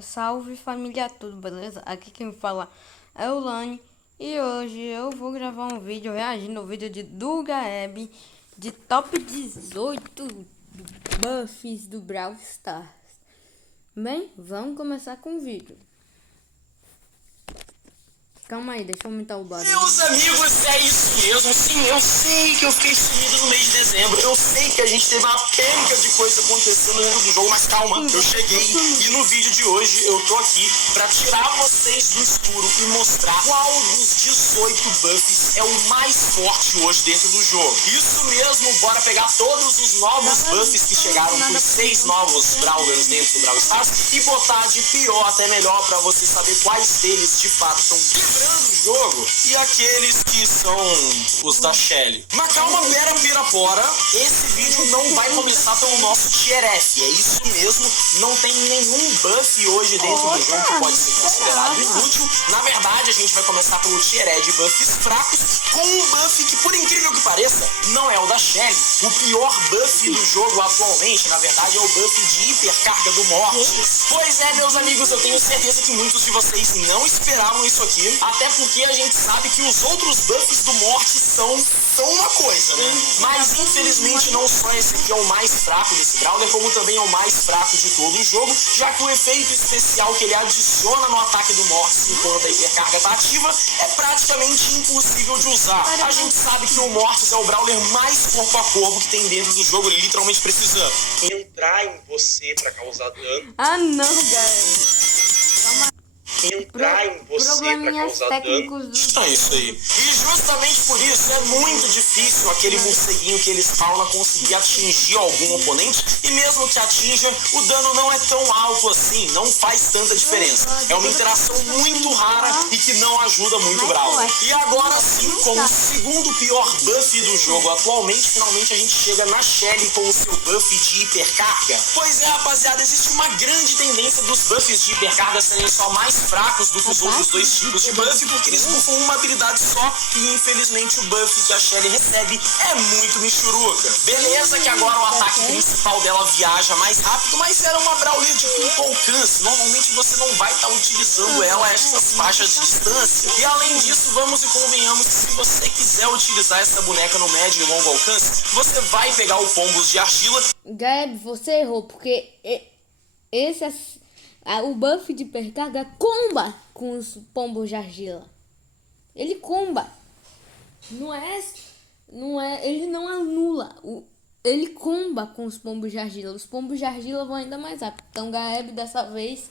Salve família, tudo beleza? Aqui quem fala é o Lani e hoje eu vou gravar um vídeo reagindo ao vídeo de Dugaeb de top 18 buffs do Brawl Stars. Bem, vamos começar com o vídeo. Calma aí, deixa eu aumentar o barulho. Meus amigos, é isso mesmo. Sim, eu sei que eu fiquei sumido no mês de dezembro. Eu sei que a gente teve uma penca de coisa acontecendo dentro do jogo, mas calma, eu cheguei. E no vídeo de hoje eu tô aqui pra tirar vocês do escuro e mostrar qual dos 18 buffs é o mais forte hoje dentro do jogo. Isso mesmo, bora pegar todos os novos buffs que chegaram com 6 novos Brawlers dentro do Brawl Stars e botar de pior até melhor pra você saber quais deles de fato estão quebrando o jogo e aqueles que são os da Shelly. Mas calma, pera, pirapora, esse vídeo não vai começar pelo nosso Tier F, é isso mesmo, não tem nenhum buff hoje dentro do jogo que pode ser considerado inútil. Na verdade, a gente vai começar pelo Tier E de buffs fracos, com um buff que, por incrível que pareça, não é o da Shelly. O pior buff do jogo atualmente, na verdade, é o buff de hipercarga do Mortis. Pois é, meus amigos, eu tenho certeza que muitos de vocês não esperavam isso aqui, até porque a gente sabe que os outros buffs do Mortis são uma coisa, né? Mas infelizmente não só esse aqui é o mais fraco desse Brawler, como também é o mais fraco de todo o jogo, já que o efeito especial que ele adiciona no ataque do Mortis enquanto a hipercarga tá ativa é praticamente impossível de usar. A gente sabe que o Mortis é o Brawler mais corpo a corpo que tem dentro do jogo, ele literalmente precisa entrar em você pra causar dano. Ah não, galera. Entrar em você pra causar dano. É isso aí. E justamente por isso é muito difícil aquele morceguinho que ele spawna conseguir atingir algum oponente, e mesmo que atinja, o dano não é tão alto assim, não faz tanta diferença. É uma interação muito rara e que não ajuda muito o Brawler. E agora sim, com o segundo pior buff do jogo atualmente, finalmente a gente chega na Shelly com o seu buff de hipercarga. Pois é, rapaziada, existe uma grande tendência dos buffs de hipercarga serem só mais fracos do que os outros dois tipos de buff, porque eles buffam uma habilidade só, e infelizmente o buff que a Shelly recebe é muito michuruca. Beleza que agora o ataque principal dela viaja mais rápido, mas era uma Brawler de curto alcance, normalmente você não vai estar utilizando ela a essas faixas de distância. E além disso, vamos e convenhamos que se você quiser utilizar essa boneca no médio e longo alcance, você vai pegar o Pombos de Argila. Gabe, você errou, porque o buff de hipercarga comba com os pombos de argila. Ele comba. Não é, ele não anula. Ele comba com os pombos de argila. Os pombos de argila vão ainda mais rápido. Então Gaeb dessa vez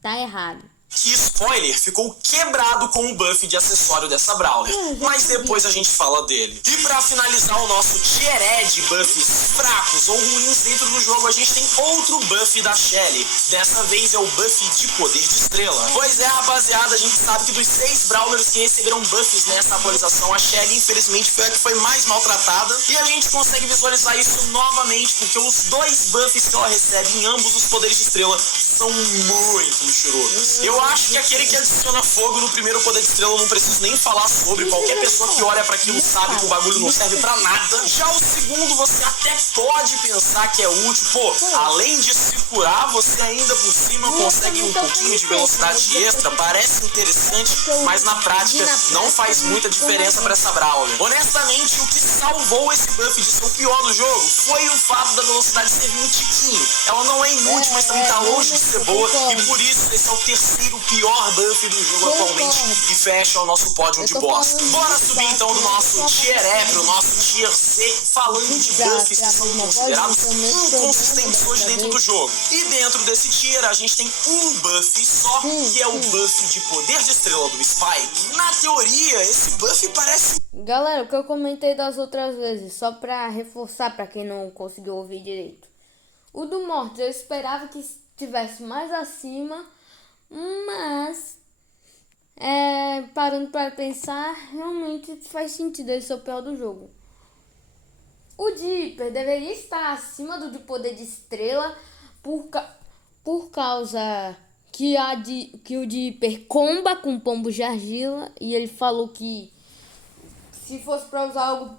tá errado. Que spoiler, ficou quebrado com o buff de acessório dessa Brawler, mas depois a gente fala dele. E pra finalizar o nosso Tier E de buffs fracos ou ruins dentro do jogo, a gente tem outro buff da Shelly. Dessa vez é o buff de poder de estrela. Pois é, rapaziada, a gente sabe que dos 6 Brawlers que receberam buffs nessa atualização, a Shelly infelizmente foi a que foi mais maltratada, e a gente consegue visualizar isso novamente, porque os 2 buffs que ela recebe em ambos os poderes de estrela são muito michurucos. Eu acho que aquele que adiciona fogo no primeiro poder de estrela eu não preciso nem falar sobre. Qualquer pessoa que olha pra aquilo sabe que o bagulho não serve pra nada. Já o segundo você até pode pensar que é útil. Pô, além de se curar, você ainda por cima consegue um pouquinho de velocidade extra. Parece interessante, mas na prática não faz muita diferença pra essa Brawler. Honestamente, o que salvou esse buff de ser o pior do jogo foi o fato da velocidade ser um tiquinho. Ela não é inútil, mas também tá longe de ser boa, e por isso esse é o terceiro pior buff do jogo atualmente e fecha o nosso pódio de bosta. Bora subir então do nosso Tier E pro nosso Tier C, falando de buffs que são considerados inconsistentes hoje dentro do jogo. E dentro desse tier a gente tem um buff só, que é o buff de poder de estrela do Spike. Na teoria, esse buff parece... Galera, o que eu comentei das outras vezes, só pra reforçar pra quem não conseguiu ouvir direito. O do Mortis eu esperava que estivesse mais acima, mas parando para pensar, realmente faz sentido ele ser o pior do jogo. O de hiper deveria estar acima do de poder de estrela por causa que o de hiper comba com pombos de argila, e ele falou que se fosse para usar algo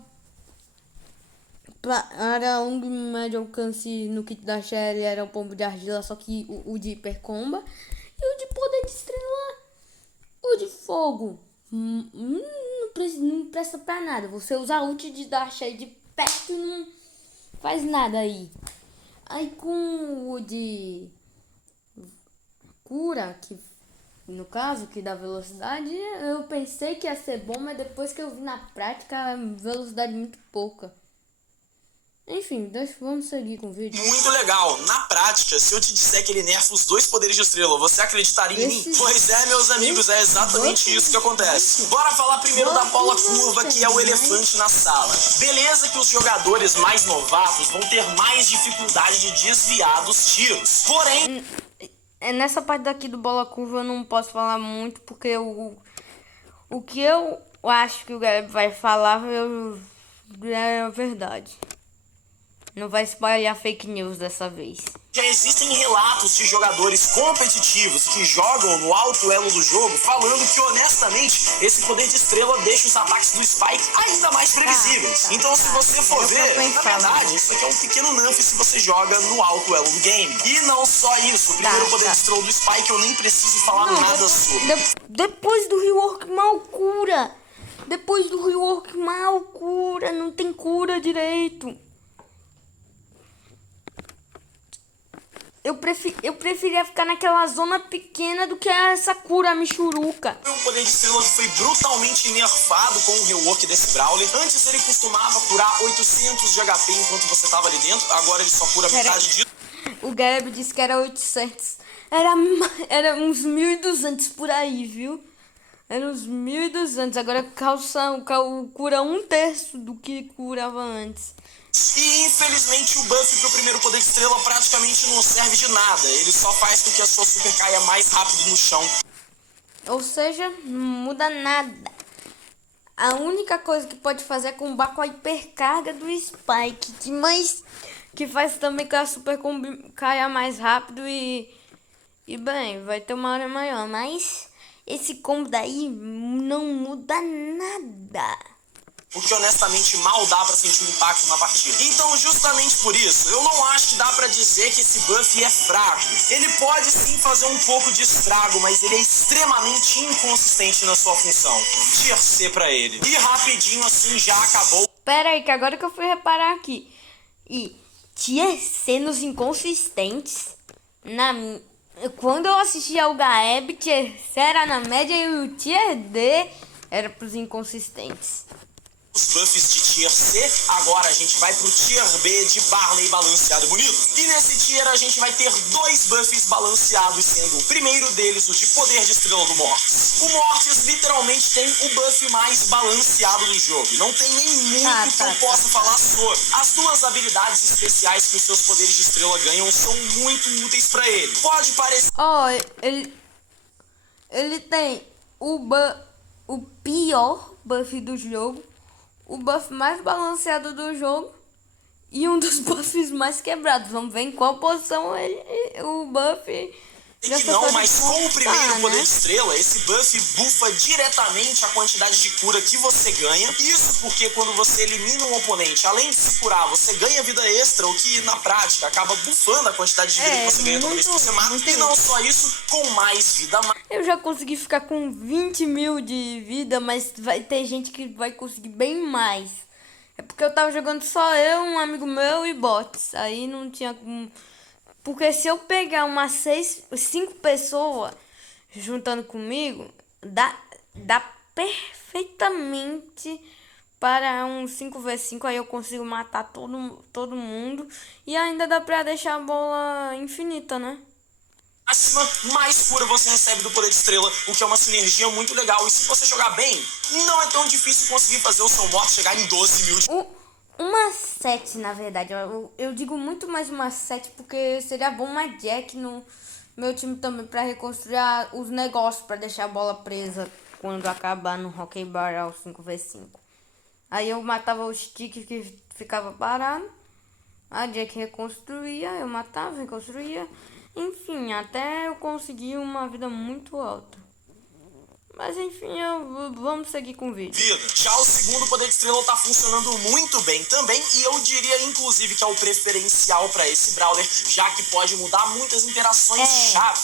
Era um de médio alcance no kit da Shelly, era o pombo de argila, só que o de hipercomba. E o de poder de estrela, o de fogo. Não presta pra nada. Você usa a ult de dar Shelly de perto e não faz nada aí. Aí com o de cura, que no caso, que dá velocidade, eu pensei que ia ser bom, mas depois que eu vi na prática, velocidade muito pouca. Enfim, vamos seguir com o vídeo. Muito legal. Na prática, se eu te disser que ele nerfa os 2 poderes de estrela, você acreditaria em mim? Pois é, meus amigos, é exatamente isso que acontece. Bora falar primeiro da bola curva, que é o elefante na sala. Beleza que os jogadores mais novatos vão ter mais dificuldade de desviar dos tiros. Porém... Nessa parte daqui do bola curva eu não posso falar muito, porque o que eu acho que o Gabriel vai falar é verdade. Não vai espalhar fake news dessa vez. Já existem relatos de jogadores competitivos que jogam no alto elo do jogo falando que, honestamente, esse poder de estrela deixa os ataques do Spike ainda mais previsíveis. Então, se você for ver, na verdade, isso aqui é um pequeno nerf se você joga no alto elo do game. E não só isso, o primeiro poder de estrela do Spike eu nem preciso falar nada sobre. Depois do rework mal cura. Depois do rework mal cura. Não tem cura direito. Eu preferia ficar naquela zona pequena do que essa cura michuruca. Foi um poder de estrela que foi brutalmente nerfado com o rework desse Brawler. Antes ele costumava curar 800 de HP enquanto você tava ali dentro. Agora ele só cura metade disso. O Gabriel disse que era 800. Era uns 1200 por aí, viu? Era uns 1200. Agora cura 1/3 do que curava antes. E infelizmente o buff pro primeiro poder de estrela praticamente não serve de nada. Ele só faz com que a sua super caia mais rápido no chão. Ou seja, não muda nada. A única coisa que pode fazer é combar com a hipercarga do Spike. Que faz também que a super caia mais rápido e bem, vai ter uma hora maior. Mas esse combo daí não muda nada. Porque honestamente mal dá pra sentir o impacto na partida. Então justamente por isso, eu não acho que dá pra dizer que esse buff é fraco. Ele pode sim fazer um pouco de estrago, mas ele é extremamente inconsistente na sua função. Tier C pra ele. E rapidinho assim já acabou. Pera aí, que agora que eu fui reparar aqui. E Tier C nos inconsistentes. Quando eu assisti ao Gaeb, Tier C era na média e o Tier D era pros inconsistentes. Os buffs de Tier C, agora a gente vai pro Tier B de Barley balanceado e bonito. E nesse Tier a gente vai ter 2 buffs balanceados, sendo o primeiro deles o de poder de estrela do Mortis. O Mortis literalmente tem o buff mais balanceado do jogo. Não tem nem muito que eu possa falar sobre. As 2 habilidades especiais que os seus poderes de estrela ganham são muito úteis pra ele. Pode parecer... Ele tem o pior buff do jogo, o buff mais balanceado do jogo e um dos buffs mais quebrados. Vamos ver em qual posição o buff... Que não, mas com o primeiro poder de estrela, esse buff buffa diretamente a quantidade de cura que você ganha. Isso porque quando você elimina um oponente, além de se curar, você ganha vida extra, o que na prática acaba buffando a quantidade de vida que você ganha toda vez que você mata. E não só isso, com mais vida. Eu já consegui ficar com 20 mil de vida, mas vai ter gente que vai conseguir bem mais. É porque eu tava jogando só eu, um amigo meu e bots. Aí não tinha como... Porque se eu pegar umas 5 pessoas juntando comigo, dá perfeitamente para um 5v5. Aí eu consigo matar todo mundo. E ainda dá pra deixar a bola infinita, né? Acima, mais cura você recebe do poder de estrela, o que é uma sinergia muito legal. E se você jogar bem, não é tão difícil conseguir fazer o seu morto chegar em 12 mil. Uma 7, na verdade. Eu digo muito mais uma 7 porque seria bom uma Jack no meu time também para reconstruir os negócios, para deixar a bola presa quando acabar no Hockey Bar ao 5v5. Aí eu matava o stick que ficava parado, a Jack reconstruía, eu matava, reconstruía. Enfim, até eu conseguir uma vida muito alta. Mas enfim, vamos seguir com o vídeo. Já o segundo poder de estrela tá funcionando muito bem também, e eu diria inclusive que é o preferencial para esse Brawler, já que pode mudar muitas interações-chave.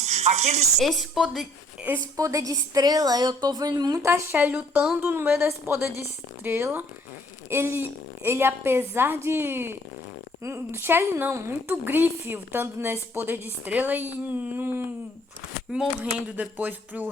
Esse poder de estrela, eu tô vendo muita Shelly lutando no meio desse poder de estrela. Ele apesar de... Shelly não, muito Griff lutando nesse poder de estrela e não morrendo depois pro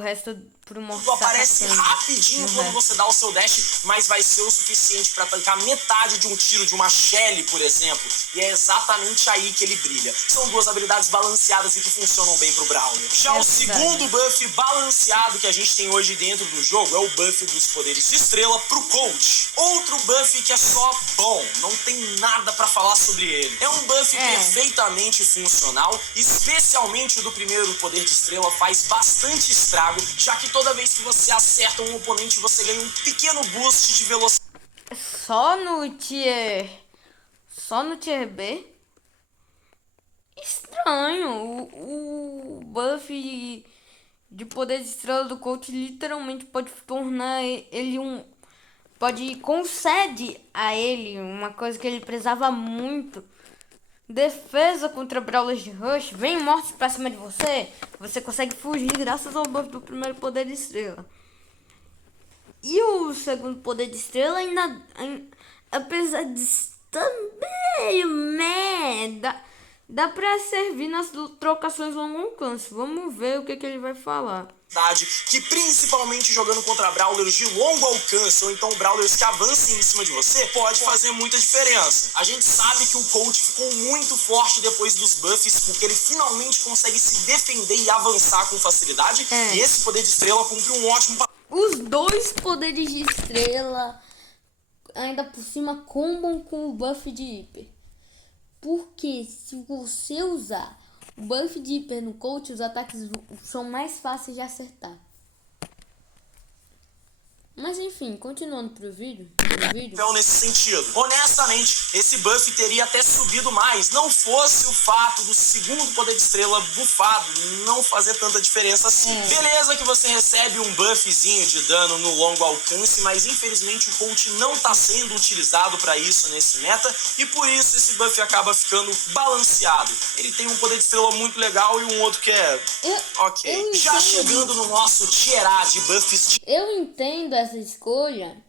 morto. Aparece rapidinho quando você dá o seu dash, mas vai ser o suficiente para tancar metade de um tiro de uma Shelly, por exemplo. E é exatamente aí que ele brilha. São duas habilidades balanceadas e que funcionam bem pro Brawler. Já o segundo buff balanceado que a gente tem hoje dentro do jogo é o buff dos poderes de estrela pro Coach. Outro buff que é só bom, não tem nada para falar sobre ele. É um buff perfeitamente funcional, especialmente o do primeiro poder de estrela faz bastante estrago, já que toda vez que você acerta um oponente, você ganha um pequeno boost de velocidade. Só no tier B? Estranho. O buff de poder de estrela do Coach literalmente pode tornar ele concede a ele uma coisa que ele precisava muito. Defesa contra Brawlers de Rush. Vem mortos pra cima de você. Você consegue fugir graças ao buff do primeiro poder de estrela. E o segundo poder de estrela ainda apesar de estar meio dá pra servir nas trocações longo alcance. Vamos ver o que ele vai falar. Que principalmente jogando contra Brawlers de longo alcance, ou então Brawlers que avancem em cima de você, pode fazer muita diferença. A gente sabe que o Coach ficou muito forte depois dos buffs, porque ele finalmente consegue se defender e avançar com facilidade, e esse poder de estrela cumpre um ótimo papel. Os dois poderes de estrela ainda por cima combam com o buff de hiper. Porque se você usar o buff de hiper no Coach, os ataques são mais fáceis de acertar. Mas enfim, continuando pro vídeo. Então, nesse sentido, honestamente, esse buff teria até subido mais, não fosse o fato do segundo poder de estrela bufado não fazer tanta diferença assim. Beleza que você recebe um buffzinho de dano no longo alcance, mas infelizmente o Coach não tá sendo utilizado para isso nesse meta, e por isso esse buff acaba ficando balanceado. Ele tem um poder de estrela muito legal e um outro que é ok. Já chegando no nosso tier A de buffs de... Eu entendo essa escolha,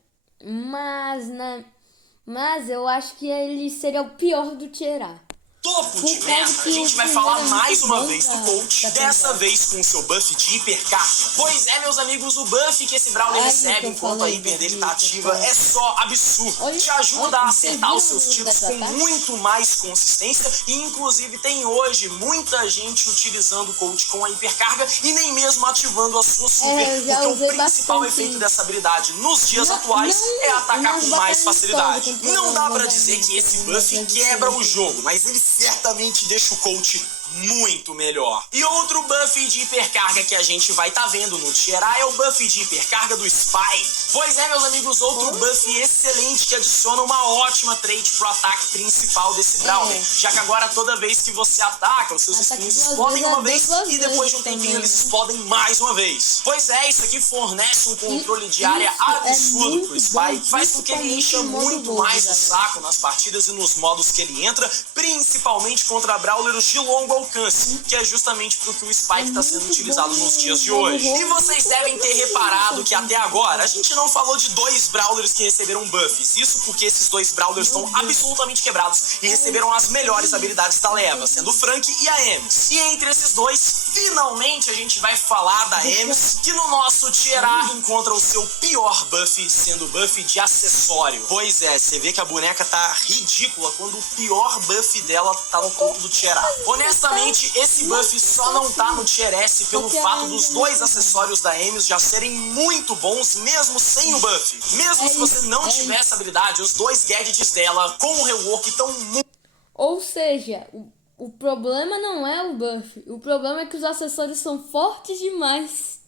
mas eu acho que ele seria o pior do tier A. Topo de meta, a gente vai falar mais uma vez do Coach, dessa vez com o seu buff de hipercarga. Pois é, meus amigos, o buff que esse Brawler recebe enquanto a hiper dele tá ativa é só absurdo. Te ajuda a acertar os seus tiros com muito mais consistência, e inclusive tem hoje muita gente utilizando o Coach com a hipercarga e nem mesmo ativando a sua super, porque o principal efeito dessa habilidade nos dias atuais é atacar com mais facilidade. Não dá pra dizer que esse buff quebra o jogo, mas ele certamente deixa o Coach muito melhor. E outro buff de hipercarga que a gente vai tá vendo no tier A é o buff de hipercarga do Spy. Pois é, meus amigos, outro buff excelente que adiciona uma ótima trait pro ataque principal desse Brawler, já que agora toda vez que você ataca, os seus skins explodem uma vez e depois de um tempinho eles explodem mais uma vez. Pois é, isso aqui fornece um controle de área absurdo pro Spy, faz com que ele encha muito mais o saco nas partidas e nos modos que ele entra, principalmente contra Brawlers de longo alcance, que é justamente porque o Spike está sendo utilizado nos dias de hoje. E vocês devem ter reparado que até agora a gente não falou de dois Brawlers que receberam buffs. Isso porque esses dois Brawlers estão absolutamente quebrados e receberam as melhores habilidades da leva, sendo o Frank e a Ems. E entre esses dois, finalmente a gente vai falar da Ems, que no nosso tier A encontra o seu pior buff, sendo o buff de acessório. Pois é, você vê que a boneca tá ridícula quando o pior buff dela tá no topo do tier A. Honestamente, esse buff só não tá no tier S pelo fato dos dois acessórios da Ems já serem muito bons mesmo sem o buff. Mesmo se você não tiver essa habilidade, os dois gadgets dela com o rework estão muito... Ou seja, o problema não é o buff, o problema é que os acessórios são fortes demais.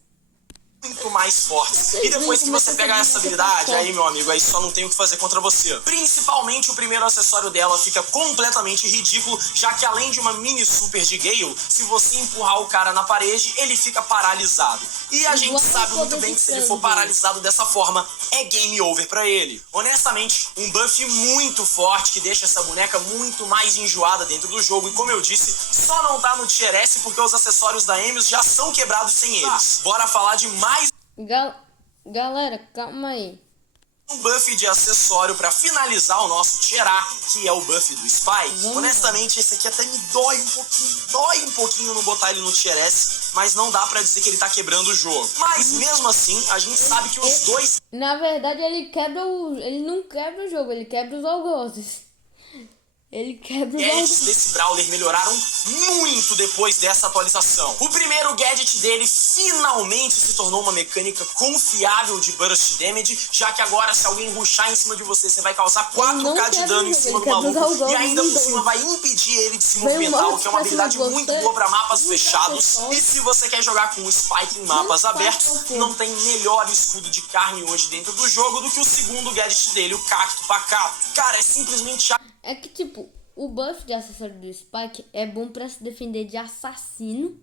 muito mais fortes. E depois que você pega essa habilidade, aí, meu amigo, aí só não tem o que fazer contra você. Principalmente o primeiro acessório dela fica completamente ridículo, já que além de uma mini super de Gale, se você empurrar o cara na parede, ele fica paralisado. E a gente sabe muito bem que se ele for paralisado dessa forma, é game over pra ele. Honestamente, um buff muito forte que deixa essa boneca muito mais enjoada dentro do jogo. E como eu disse, só não tá no Tier S porque os acessórios da Emios já são quebrados sem eles. Bora falar de mais Galera, calma aí. um buff de acessório pra finalizar o nosso Tier A, que é o buff do Spike. Honestamente, esse aqui até me dói um pouquinho no botar ele no Tier S, mas não dá pra dizer que ele tá quebrando o jogo. Mas mesmo assim, a gente sabe que os dois... Na verdade, ele não quebra o jogo, ele quebra os algozes. Ele quebra os gadgets algozes. desse Brawler melhoraram muito depois dessa atualização. O primeiro gadget dele finalmente se tornou uma mecânica confiável de burst damage, já que agora se alguém rushar em cima de você, você vai causar 4k de dano em cima do maluco e ainda por cima vai impedir ele de se movimentar, o que é uma habilidade muito boa para mapas fechados. E se você quer jogar com o Spike em mapas abertos, não tem melhor escudo de carne hoje dentro do jogo do que o segundo gadget dele, o Cacto Pacato. Cara, é simplesmente... É que, tipo, o buff de acessório do Spike é bom pra se defender de assassino.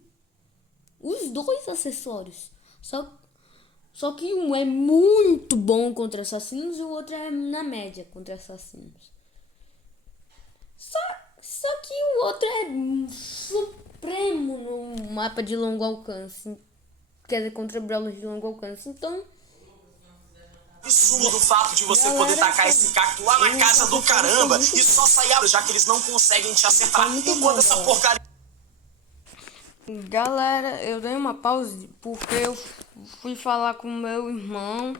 Os dois acessórios. Só que um é muito bom contra assassinos e o outro é na média contra assassinos. Só que o outro é supremo no mapa de longo alcance. Quer dizer, contra brawlers de longo alcance. Então... absurdo o fato de você poder tacar esse cacto lá na casa do caramba e só sair, já que eles não conseguem te acertar enquanto essa porcaria... Galera, eu dei uma pausa porque eu fui falar com meu irmão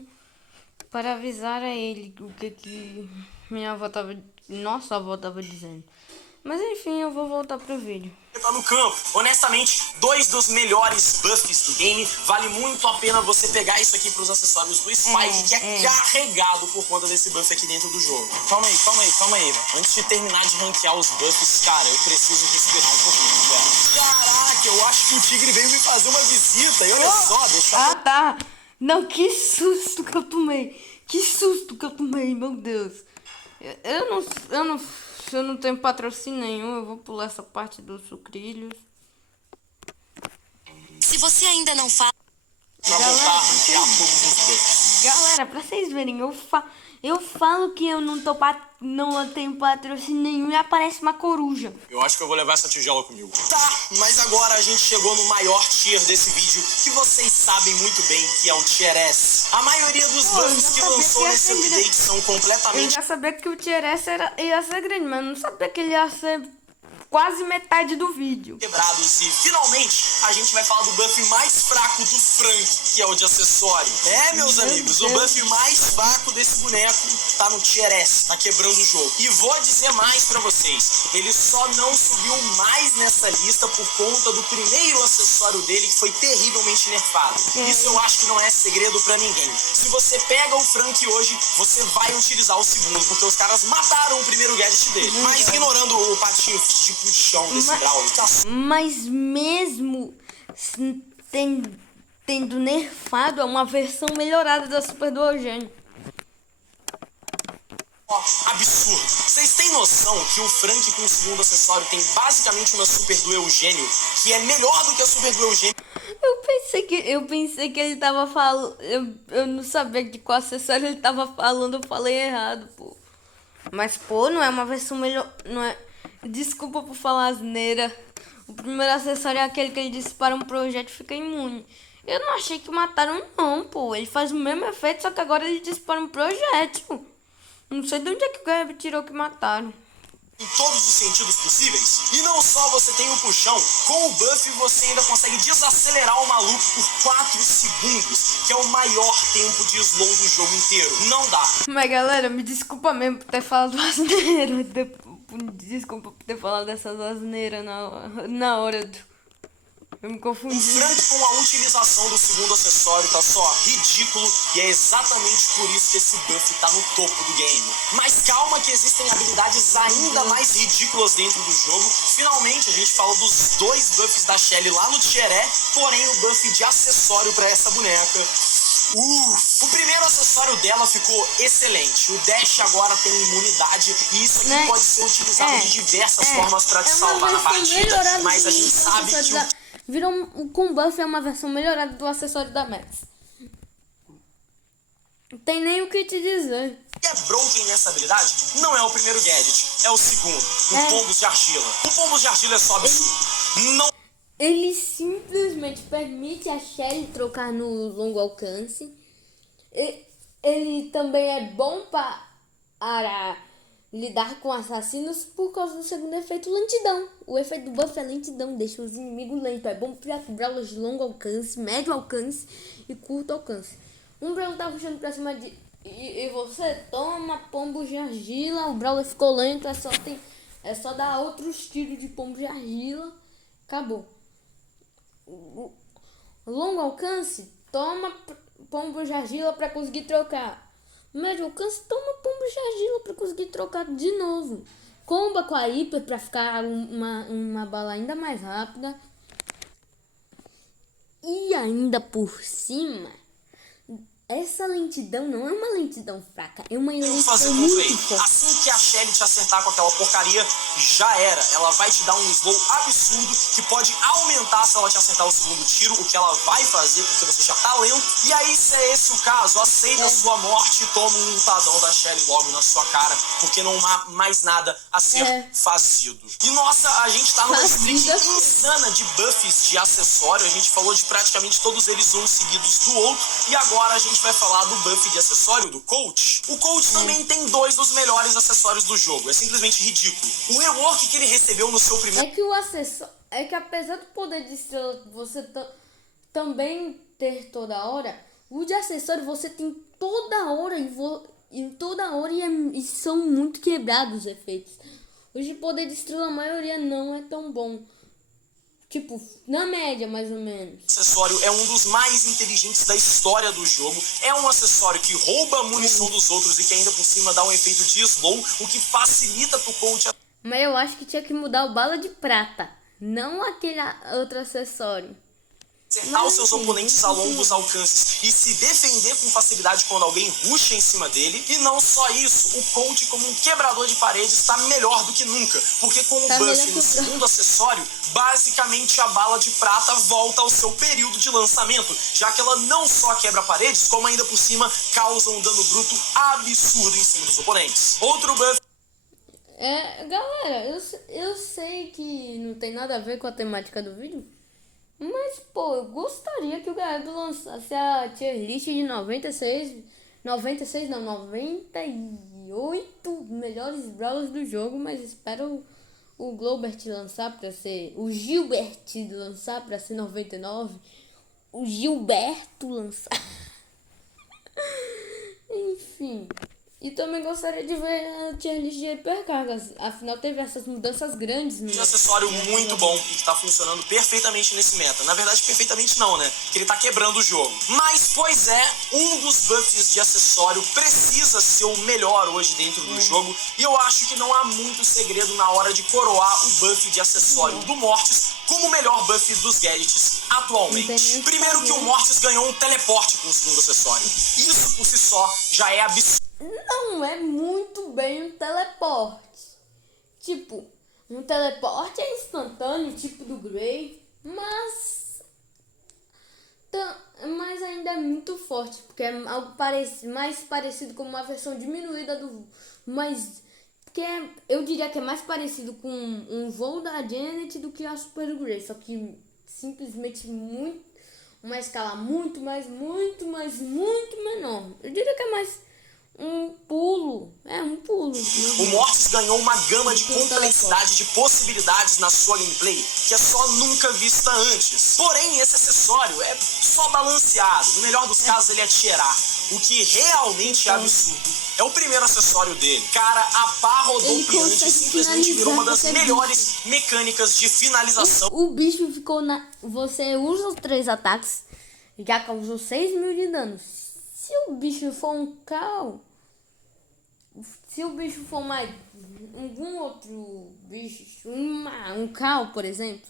para avisar a ele o que nossa avó tava dizendo. Mas enfim, eu vou voltar pro vídeo. Tá no campo. Honestamente, dois dos melhores buffs do game. Vale muito a pena você pegar isso aqui pros acessórios do Spike, que é carregado por conta desse buff aqui dentro do jogo. Calma aí. Antes de terminar de ranquear os buffs, cara, eu preciso respirar um pouquinho, velho. Caraca, eu acho que o Tigre veio me fazer uma visita. E olha só, deixa eu... Ah, tá. Não, que susto que eu tomei, meu Deus. Eu não tenho patrocínio nenhum, eu vou pular essa parte dos sucrilhos. Se você ainda não fala... Galera, pra vocês verem, eu falo que eu não tenho patrocínio nenhum e aparece uma coruja. Eu acho que eu vou levar essa tigela comigo. Tá, mas agora a gente chegou no maior tier desse vídeo, que vocês sabem muito bem que é o Tier S. A maioria dos buffs que lançou nesse update são completamente... Eu já sabia que o Tier S ia ser grande, mas não sabia que ele ia ser quase metade do vídeo. Quebrados. E finalmente a gente vai falar do buff mais fraco do Frank, que é o de acessório. Meus amigos, o buff mais fraco desse boneco tá no Tier S, tá quebrando o jogo. E vou dizer mais pra vocês, ele só não subiu mais nessa lista por conta do primeiro acessório dele, que foi terrivelmente nerfado. Isso eu acho que não é segredo pra ninguém. Se você pega o Frank hoje, você vai utilizar o segundo, porque os caras mataram o primeiro gadget dele. Mas ignorando o patinho de puxão desse Brawler, tá... Mas mesmo tendo nerfado, é uma versão melhorada da Super Dual Gênio. Absurdo. Vocês têm noção que o Frank com o segundo acessório tem basicamente uma Super Dual Gênio, que é melhor do que a Super Dual Gênio? Eu pensei que ele tava falando... Eu não sabia de qual acessório ele tava falando, eu falei errado, pô. Mas, pô, não é uma versão melhor... Não é... Desculpa por falar asneira. O primeiro acessório é aquele que ele dispara um projétil e fica imune. Eu não achei que mataram não, pô. Ele faz o mesmo efeito, só que agora ele dispara um projétil. Não sei de onde é que o Gabe tirou que mataram. Em todos os sentidos possíveis. E não só você tem o puxão, com o buff você ainda consegue desacelerar o maluco por 4 segundos, que é o maior tempo de slow do jogo inteiro. Não dá. Mas galera, me desculpa mesmo por ter falado asneira. Desculpa por ter falado dessas asneiras na hora do... Eu me O confundi. Frank com a utilização do segundo acessório tá só ridículo e é exatamente por isso que esse buff tá no topo do game. Mas calma que existem habilidades ainda mais ridículas dentro do jogo. Finalmente a gente fala dos 2 buffs da Shelly lá no Tieré, porém o buff de acessório pra essa boneca. O primeiro acessório dela ficou excelente. O Dash agora tem imunidade e isso aqui pode ser utilizado de diversas formas pra te salvar na partida. Mas a gente sabe que virou com buff é uma versão melhorada do acessório da Max. Não tem nem o que te dizer. O que é broken nessa habilidade não é o primeiro gadget, é o segundo, o Pombos de Argila. O Pombos de Argila é só absurdo. Não... Ele simplesmente permite a Shelly trocar no longo alcance. Ele também é bom para lidar com assassinos por causa do segundo efeito, lentidão. O efeito do buff é lentidão, deixa os inimigos lentos. É bom para brawlers de longo alcance, médio alcance e curto alcance. Um brawler tá puxando pra cima e você toma pombo de argila, o brawler ficou lento, é só dar outros tiros de pombo de argila, acabou. O longo alcance, toma pombo de argila pra conseguir trocar. Médio alcance, toma pombo de argila pra conseguir trocar de novo. Comba com a hiper pra ficar uma bala ainda mais rápida. E ainda por cima, essa lentidão não é uma lentidão fraca, é uma lentidão muito forte. Assim que a Shelly te acertar com aquela porcaria, já era. Ela vai te dar um slow absurdo que pode aumentar se ela te acertar o segundo tiro, o que ela vai fazer porque você já tá lento. E aí, se é esse o caso, aceita a sua morte e toma um lutadão da Shelly logo na sua cara, porque não há mais nada a ser fazido. E nossa, a gente tá numa streak insana de buffs de acessório. A gente falou de praticamente todos eles uns seguidos do outro. E agora a gente vai falar do buff de acessório do Coach. O Coach também tem 2 dos melhores acessórios do jogo. É simplesmente ridículo. O rework que ele recebeu no seu primeiro... É que apesar do poder de estrela você também ter toda hora, o de acessório você tem toda hora e são muito quebrados os efeitos. O de poder de estrela a maioria não é tão bom. Tipo, na média, mais ou menos. O acessório é um dos mais inteligentes da história do jogo. É um acessório que rouba a munição dos outros e que ainda por cima dá um efeito de slow, o que facilita pro Coach... Mas eu acho que tinha que mudar o bala de prata, não aquele outro acessório. Acertar os seus oponentes a longos alcances e se defender com facilidade quando alguém rusha em cima dele. E não só isso, o Coach como um quebrador de paredes está melhor do que nunca, porque com o buff no segundo acessório, basicamente a bala de prata volta ao seu período de lançamento, já que ela não só quebra paredes, como ainda por cima causa um dano bruto absurdo em cima dos oponentes. Outro buff... Galera, eu sei que não tem nada a ver com a temática do vídeo, mas, pô, eu gostaria que o Gabriel lançasse a tier list de 98 melhores brawlers do jogo, mas espero o Globert lançar pra ser... O Gilbert lançar pra ser 99. O Gilberto lançar... Enfim... E também gostaria de ver a tier list de hipercargas. Afinal, teve essas mudanças grandes. Um acessório muito bom e que tá funcionando perfeitamente nesse meta. Na verdade, perfeitamente não, né? Que ele tá quebrando o jogo. Mas, pois é, um dos buffs de acessório precisa ser o melhor hoje dentro do jogo. E eu acho que não há muito segredo na hora de coroar o buff de acessório do Mortis como o melhor buff dos gadgets atualmente. Primeiro que o Mortis ganhou um teleporte com o segundo acessório. Isso por si só já é absurdo. Não é muito bem um teleporte. Tipo, um teleporte é instantâneo, tipo do Grey, mas ainda é muito forte, porque é algo mais parecido com uma versão diminuída do... eu diria que é mais parecido com um voo da Janet do que a Super do Grey, só que simplesmente uma escala muito menor. Eu diria que é mais... um pulo. O Mortis ganhou uma gama de complexidade de possibilidades na sua gameplay que é só nunca vista antes. Porém, esse acessório é só balanceado. No melhor dos casos, ele é tier A, o que realmente é absurdo. É o primeiro acessório dele. Cara, a pá rodopiante simplesmente virou uma das melhores mecânicas de finalização. O bicho ficou na... Você usa os 3 ataques, já causou 6.000 de dano. Se o bicho for um cal... Se o bicho for mais... algum outro bicho, um cal, por exemplo,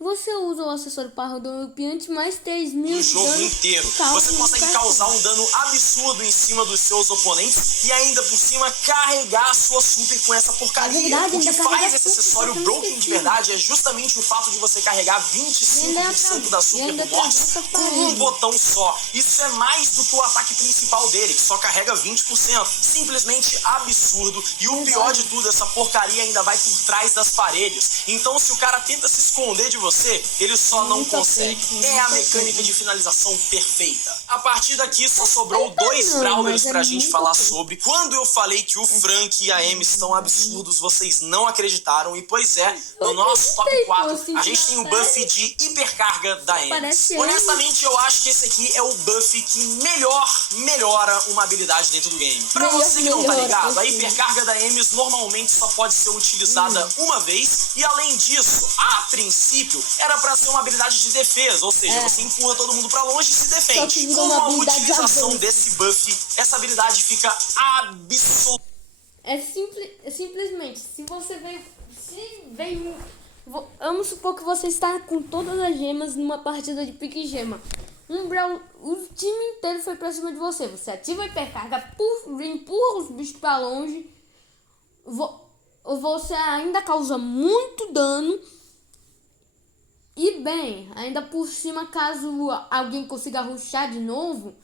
você usa o acessório parrodopiante mais 3.000 no jogo inteiro. Você consegue causar um dano absurdo em cima dos seus oponentes e ainda por cima carregar a sua super com essa porcaria. Verdade, o que faz esse super, acessório broken de verdade é justamente o fato de você carregar 25% da super do boss com um botão só. Isso é mais do que o ataque principal dele, que só carrega 20%. Simplesmente absurdo. E o pior de tudo, essa porcaria ainda vai por trás das paredes. Então se o cara tenta se esconder de você, ele só não consegue. É a mecânica de finalização perfeita. A partir daqui só sobrou 2 brawlers pra gente falar sobre. Quando eu falei que o Frank e a Amy estão absurdos, vocês não acreditaram. E pois é, no nosso top 4, a gente tem o buff de hipercarga da Amy. Honestamente, eu acho que esse aqui é o buff que melhora uma habilidade dentro do game. Pra você que não tá ligado, a hipercarga da Amy normalmente só pode ser utilizada uma vez. E além disso, a princípio, era pra ser uma habilidade de defesa, ou seja, você empurra todo mundo pra longe e se defende. Com a utilização desse buff, essa habilidade fica absolutamente... Simplesmente, se você veio... Vamos supor que você está com todas as gemas numa partida de pique gema. O time inteiro foi pra cima de você. Você ativa a hipercarga, empurra os bichos pra longe. Você ainda causa muito dano. E bem, ainda por cima, caso alguém consiga rushar de novo,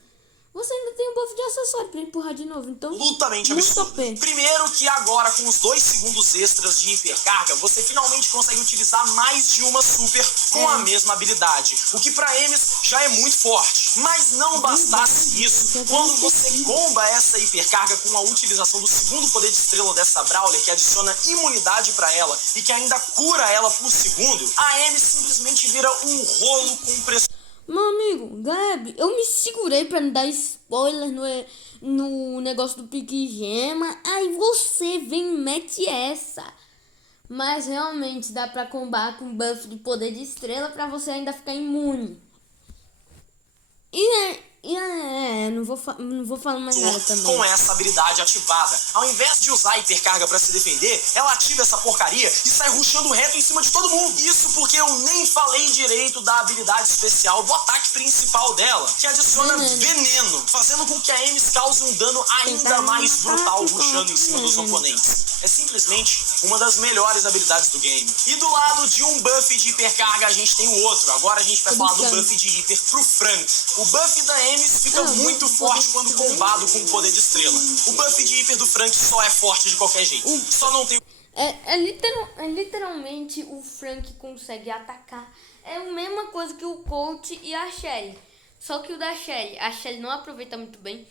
você ainda tem um buff de acessório pra empurrar de novo. Então, absolutamente absurdo. Primeiro que agora, com os 2 segundos extras de hipercarga, você finalmente consegue utilizar mais de uma super com a mesma habilidade. O que pra Emes já é muito forte. Mas não bastasse isso, quando você comba essa hipercarga com a utilização do segundo poder de estrela dessa Brawler, que adiciona imunidade pra ela e que ainda cura ela por segundo, a Emes simplesmente vira um rolo compressor. Meu amigo, Gabi, eu me segurei pra não dar spoiler no negócio do pique gema. Aí você vem e mete essa. Mas realmente dá pra combar com buff de poder de estrela pra você ainda ficar imune. Não vou falar mais nada também. Com essa habilidade ativada, ao invés de usar a hipercarga pra se defender, ela ativa essa porcaria e sai rushando reto em cima de todo mundo. Isso porque eu nem falei direito da habilidade especial do ataque principal dela, que adiciona veneno, fazendo com que a Amy cause um dano ainda mais brutal rushando em cima dos oponentes. É simplesmente uma das melhores habilidades do game. E do lado de um buff de hipercarga a gente tem o outro. Agora a gente vai falar do buff de hiper pro Frank. O buff da Amy fica muito forte quando combado com o poder de estrela. O buff de hiper do Frank só é forte de qualquer jeito. Só não tem... Literalmente o Frank consegue atacar. É a mesma coisa que o Colt e a Shelly. Só que o da Shelly, a Shelly não aproveita muito bem.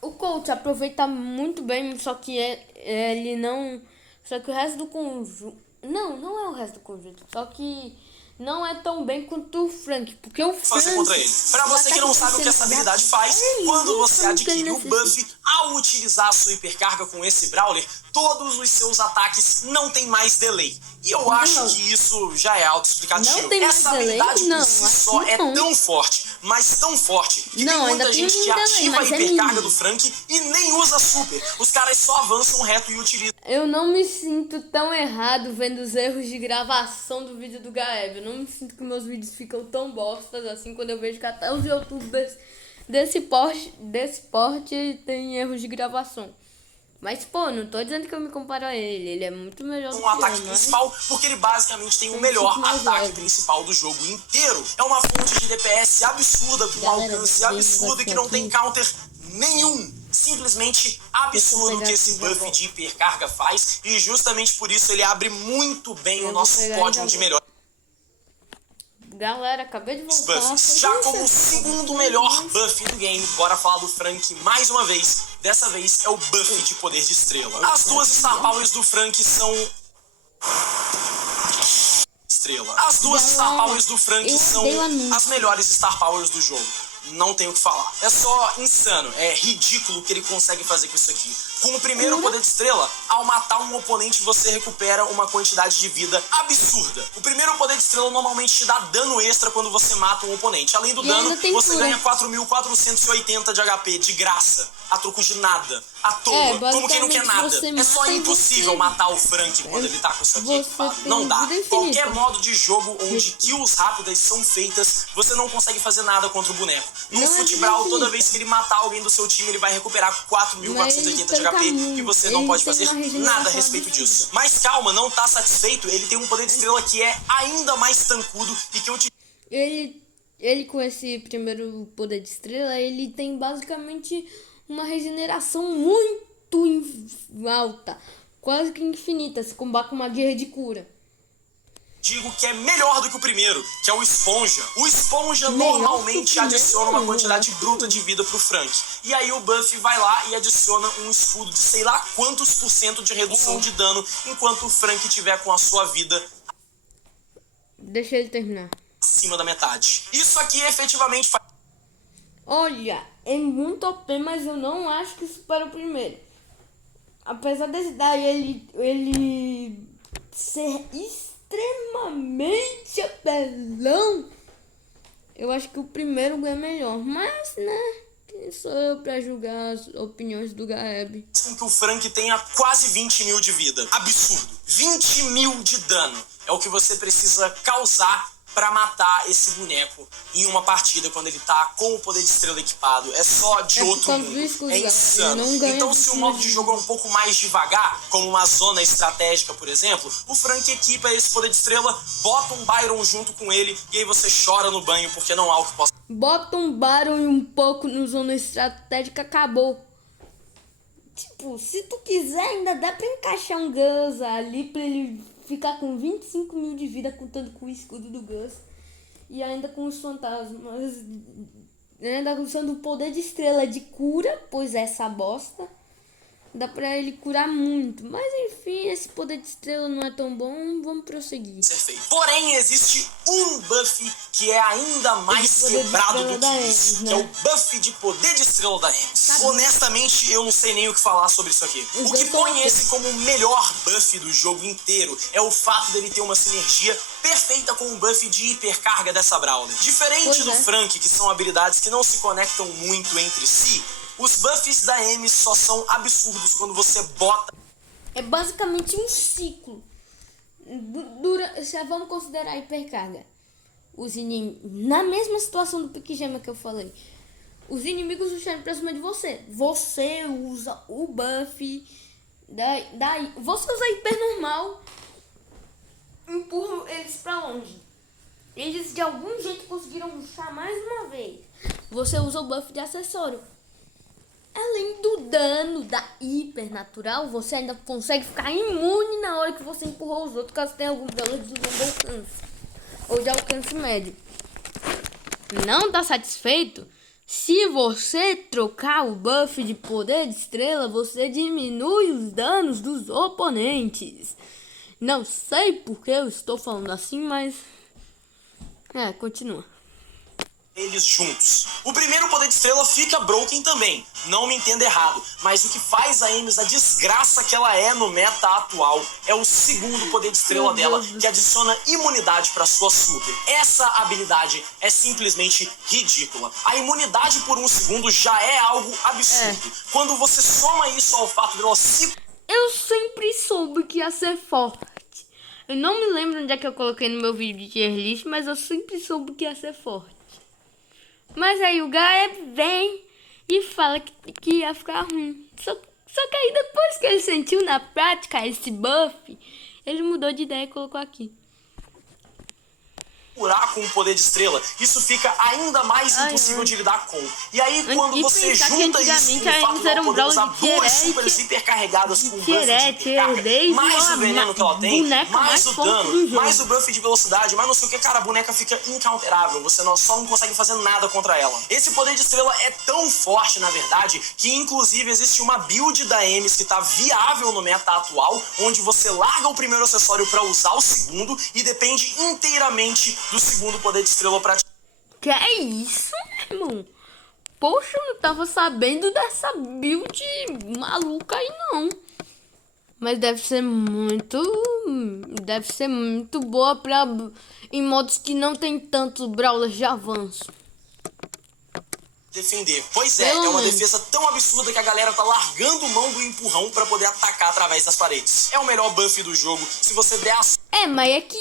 O Colt aproveita muito bem, só que ele não... Só que o resto do conjunto... Não é o resto do conjunto. Só que não é tão bem quanto o Frank. Porque o Frank... fazer contra ele. Pra você que não sabe o que essa habilidade faz, quando você adquire o buff, ao utilizar a sua hipercarga com esse Brawler, todos os seus ataques não tem mais delay. E eu acho que isso já é autoexplicativo. Essa habilidade por si só é tão forte, mas tão forte, que tem muita gente que ativa a hipercarga do Frank e nem usa super. Os caras só avançam reto e utilizam. Eu não me sinto tão errado vendo os erros de gravação do vídeo do Gaeb. Eu não me sinto que meus vídeos ficam tão bostas assim quando eu vejo que até os youtubers desse porte tem erros de gravação. Mas, pô, não tô dizendo que eu me comparo a ele. Ele é muito melhor do que eu. Um ataque principal, porque ele basicamente tem o melhor ataque principal do jogo inteiro. É uma fonte de DPS absurda, com um alcance absurdo e que não tem counter nenhum. Simplesmente absurdo o que esse buff de hipercarga faz. E justamente por isso ele abre muito bem o nosso pódio de melhor. Galera, acabei de voltar. Já como o segundo melhor buff do game, bora falar do Frank mais uma vez. Dessa vez é o buff de poder de estrela. As duas Star Powers do Frank são... As duas Star Powers do Frank são as melhores Star Powers do jogo. não tenho o que falar. É só insano, é ridículo o que ele consegue fazer com isso aqui. Com o primeiro poder de estrela, ao matar um oponente você recupera uma quantidade de vida absurda. O primeiro poder de estrela normalmente te dá dano extra quando você mata um oponente. Além do dano, você ganha 4.480 de HP de graça, a troco de nada, à toa, como quem não quer nada. É só impossível matar o Frank quando ele tá com isso aqui equipado. Não dá. Qualquer modo de jogo onde kills rápidas são feitas, você não consegue fazer nada contra o boneco. Num futebol, toda vez que ele matar alguém do seu time, ele vai recuperar 4.480 de HP e você não pode fazer nada a respeito disso. Mas calma, não tá satisfeito, ele tem um poder de estrela que é ainda mais tancudo e que eu te... Ele com esse primeiro poder de estrela, ele tem basicamente uma regeneração muito alta, quase que infinita, se combate com uma guerra de cura. Digo que é melhor do que o primeiro, que é o Esponja. O Esponja normalmente adiciona uma quantidade bruta de vida pro Frank. E aí o Buffy vai lá e adiciona um escudo de sei lá quantos % de redução de dano, enquanto o Frank tiver com a sua vida... Deixa ele terminar. Acima da metade. Isso aqui efetivamente faz... Olha, é muito OP, mas eu não acho que supera o primeiro. Apesar desse daí ele ser extremamente apelão, eu acho que o primeiro é melhor. Mas, né, quem sou eu pra julgar as opiniões do Gaeb? Com que o Frank tenha quase 20 mil de vida. Absurdo. 20 mil de dano é o que você precisa causar pra matar esse boneco em uma partida quando ele tá com o poder de estrela equipado. É só de outro mundo. É insano. Então se o modo de jogo é um pouco mais devagar, como uma zona estratégica, por exemplo, o Frank equipa esse poder de estrela, bota um Byron junto com ele e aí você chora no banho porque não há o que possa... Bota um Byron e um pouco no zona estratégica, acabou. Tipo, se tu quiser ainda dá pra encaixar um Gus ali pra ele ficar com 25 mil de vida, contando com o escudo do Gus. E ainda com os fantasmas. Ainda usando o poder de estrela de cura, pois é essa bosta. Dá pra ele curar muito. Mas enfim, esse poder de estrela não é tão bom. Vamos prosseguir. Porém, existe um buff que é ainda mais quebrado do que isso, né? Que é o buff de poder de estrela da Ames. Honestamente, eu não sei nem o que falar sobre isso aqui. O que põe esse como o melhor buff do jogo inteiro é o fato dele ter uma sinergia perfeita com o buff de hipercarga dessa Brawler. Diferente do Frank, que são habilidades que não se conectam muito entre si, os buffs da Ames só são absurdos quando você bota... É basicamente um ciclo. Vamos considerar a hipercarga. Os inimigos... Na mesma situação do Pique Gema que eu falei. Os inimigos puxando pra cima de você. Você usa o buff... Você usa hiper normal. Empurra eles pra longe. Eles de algum jeito conseguiram puxar mais uma vez. Você usa o buff de acessório. Além do dano da hipernatural, você ainda consegue ficar imune na hora que você empurrou os outros, caso tenha algum delas de longo alcance ou de alcance médio. Não tá satisfeito? Se você trocar o buff de poder de estrela, você diminui os danos dos oponentes. Não sei porque eu estou falando assim, mas... continua. Eles juntos. O primeiro poder de estrela fica broken também, não me entenda errado, mas o que faz a Ames a desgraça que ela é no meta atual é o segundo poder de estrela dela, que adiciona imunidade para sua super. Essa habilidade é simplesmente ridícula. A imunidade por 1 segundo já é algo absurdo. Quando você soma isso ao fato dela se... Eu sempre soube que ia ser forte. Eu não me lembro onde é que eu coloquei no meu vídeo de tier list, mas eu sempre soube que ia ser forte. Mas aí o Gaeb vem e fala que ia ficar ruim. Só que aí depois que ele sentiu na prática esse buff, ele mudou de ideia e colocou aqui. Com o poder de estrela, isso fica ainda mais impossível de lidar com. E aí quando você junta isso com o fato de ela poder usar duas supers hipercarregadas com o buff de hipercarga, mais o veneno que ela tem, mais o dano, mais o buff de velocidade, mais não sei o que, cara, a boneca fica incounterável, você só não consegue fazer nada contra ela. Esse poder de estrela é tão forte, na verdade, que inclusive existe uma build da Ames que tá viável no meta atual, onde você larga o primeiro acessório pra usar o segundo e depende inteiramente do segundo poder de estrela pra... Que é isso, meu irmão? poxa, eu não tava sabendo dessa build maluca aí não. Mas deve ser muito boa pra em modos que não tem tantos brawlers de avanço. Defender. Pois é, é uma defesa tão absurda que a galera tá largando mão do empurrão pra poder atacar através das paredes. É o melhor buff do jogo. Se você der a... Mas é que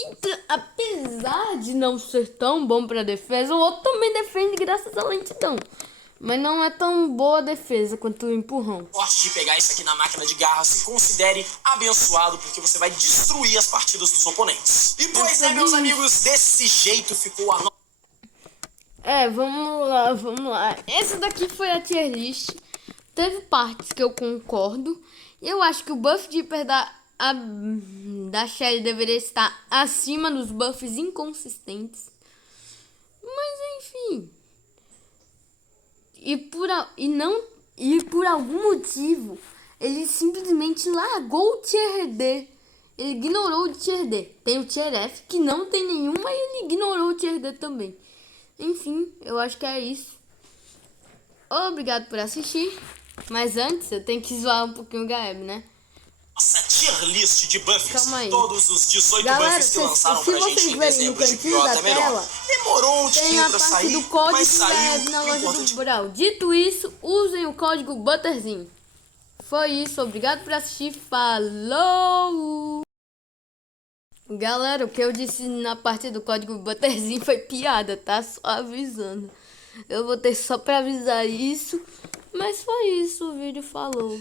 apesar de não ser tão bom pra defesa, o outro também defende graças à lentidão. Mas não é tão boa a defesa quanto o empurrão. Sorte de pegar isso aqui na máquina de garra, se considere abençoado, porque você vai destruir as partidas dos oponentes. E pois é, meus amigos, desse jeito ficou a... Vamos lá. Essa daqui foi a tier list. Teve partes que eu concordo. Eu acho que o buff de hiper da Shelly deveria estar acima dos buffs inconsistentes. Mas enfim. E por algum motivo, ele simplesmente largou o tier D. Ele ignorou o tier D. Tem o tier F que não tem nenhuma e ele ignorou o tier D também. Enfim, eu acho que é isso. Obrigado por assistir. Mas antes, eu tenho que zoar um pouquinho o Gaeb, né? Nossa, tier list de buffs. Calma aí. Todos os 18 Galera, buffs que lançaram se pra gente em vocês verem no dezembro de cantinho pior da até melhor. tela, Demorou um tem tiquinho a pra parte sair, do código mas saiu. Gaeb na loja do Brawl. Dito isso, usem o código Butterzinho. Foi isso, obrigado por assistir. Falou! Galera, o que eu disse na parte do código Butterzinho foi piada, tá? Só avisando. Eu vou ter só pra avisar isso. Mas foi isso, o vídeo falou.